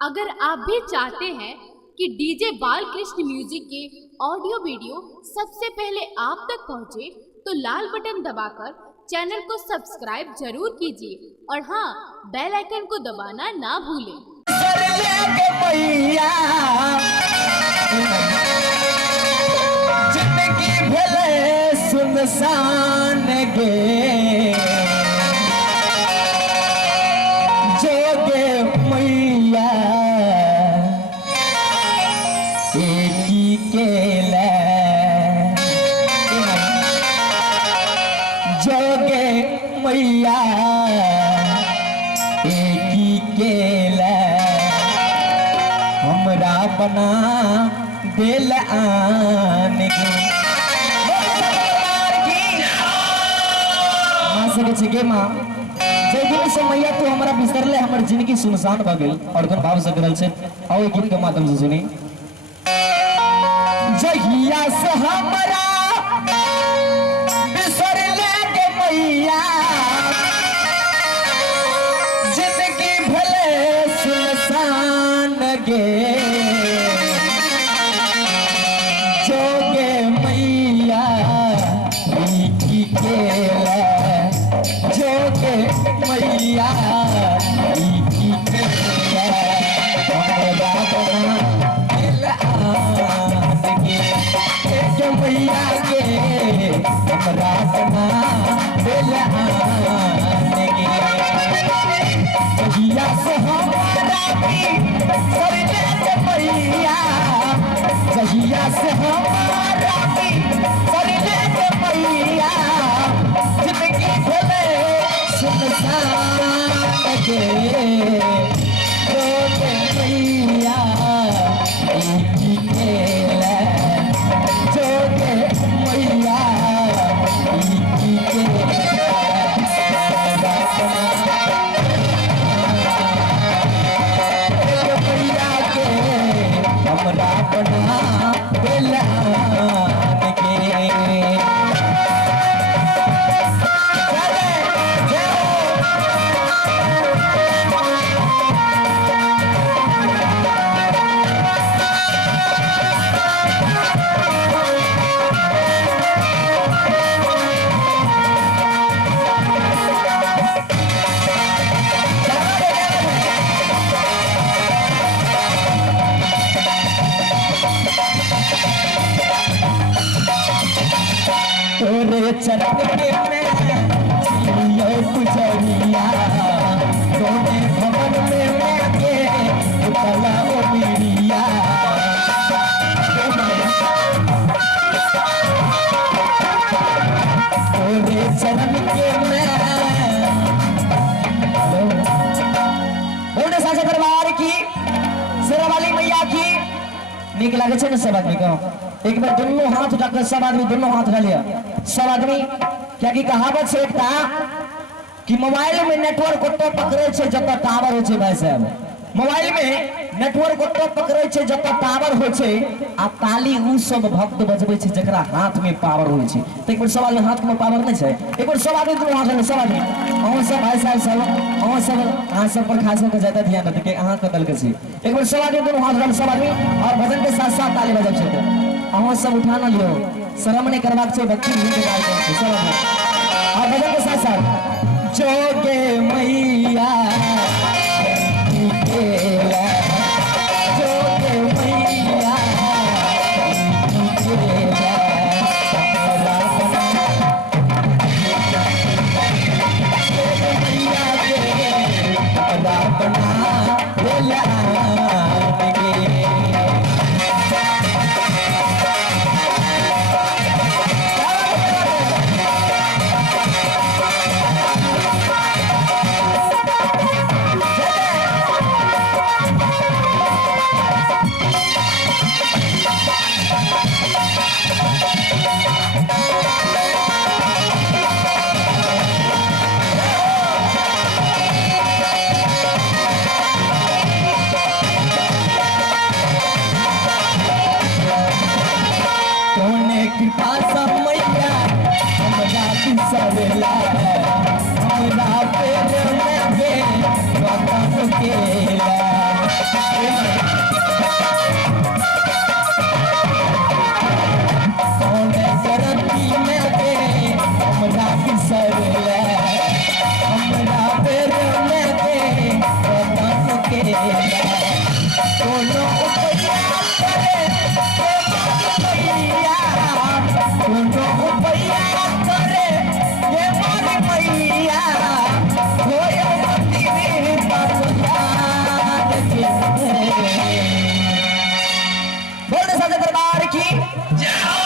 अगर आप भी चाहते हैं कि डीजे बालकृष्ण म्यूजिक के ऑडियो वीडियो सबसे पहले आप तक पहुंचे, तो लाल बटन दबाकर चैनल को सब्सक्राइब जरूर कीजिए और हाँ, बेल आइकन को दबाना ना भूलें। जिंदगी भले सुनसान गे जोगे मैया एकी केला जोगे मैया एकी केला हमरा बना दिल आने के माँ जय दिन से मैया तो हमारा बिसरले हमर जिंदगी सुनसान भ गेल और कोन भाव से करल छै आओ एक गीत के माध्यम से सुनी। जहिया से हमरा बिसरले के मैया जिंदगी भले सुनसान गे जोगे मैया की केला जोगे मैया की केला हमरा बना दिल आन गे के मैया के हमरा बना दिल आन गे जहिया से हमारा सरले के मैया जहिया से हमारा सरले के मैया जिंदगी भले सुनसान गे जोगे मैया की केला जोगे मैया की केला हमरा बना दिल आन गे तोरे चरण के मैं जियो गुजरिया तोरे भवन में मैं के उतला ओ मिरिया तोरे चरण के मैं बोले साझा दरबार की शेरावाली मैया की नीक लागे छै ने सब आदमी को एक बार दोनों हाथ उठाकर सब आदमी दोनों हाथ उठा लिया सब आदमी क्या की कहावत से एकटा कि मोबाइल में नेटवर्क ओतो पकड़े छै जब टावर हो छै भाई साहब मोबाइल में नेटवर्क ओतो पकड़े छै जब टावर हो छै आ ताली उ सब भक्त बजबै छै जकरा हाथ में पावर हो छै। तो एक बार सब आदमी हाथ में पावर नहीं छै एक बार सब आदमी दोनों हाथ में सब आदमी अहाँ सब भाई साहब सब अहाँ सब अहाँ सब पर खास करके ज्यादा ध्यान रखे अहाँ कतल के छी एक बार सब आदमी दोनों हाथ में सब आदमी और भजन के साथ साथ ताली बजाब छै अहाँ सब उठा न लियो शर्म नहीं करबाक छै भक्ति नहीं करबाक छै सब और भजन के साथ साथ जोगे मैया की केला जोगे मैया की केला हमरा बना दिल आन गे कोनो उपैया करे मैया कोनो उपैया करे ये मोरी मैया होयो मंदिर बाजार के बोल दे साजे दरबार की जय हो।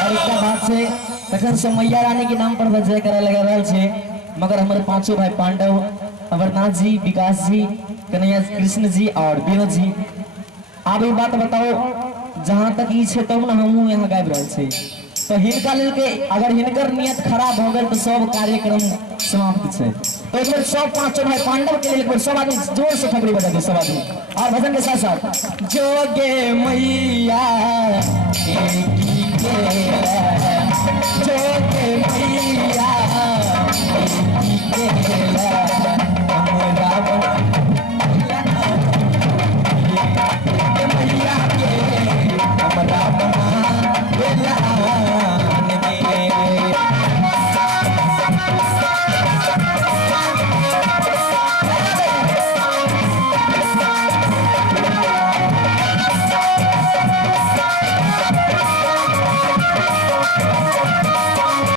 और एक बात से तखन से मैया रानी के नाम पर जय करे लगा रहल छे मगर हमारे पांचों भाई पांडव अमरनाथ जी, विकास जी, कन्हैया कृष्ण जी और विनोद जी। आप एक बात बताओ जहाँ तक ई छे तब ना हमहू यहाँ गाबि रहल छे तो हिनका लेल के अगर हिनकर नियत खराब हो गए तो सब कार्यक्रम समाप्त छे। तो एक बार सब पांचों भाई पांडव के लिए एक बार सब आदमी जोर से ठकरी बजा दे सब आदमी और भजन के साथ साथ जोगे मैया जोगे मैया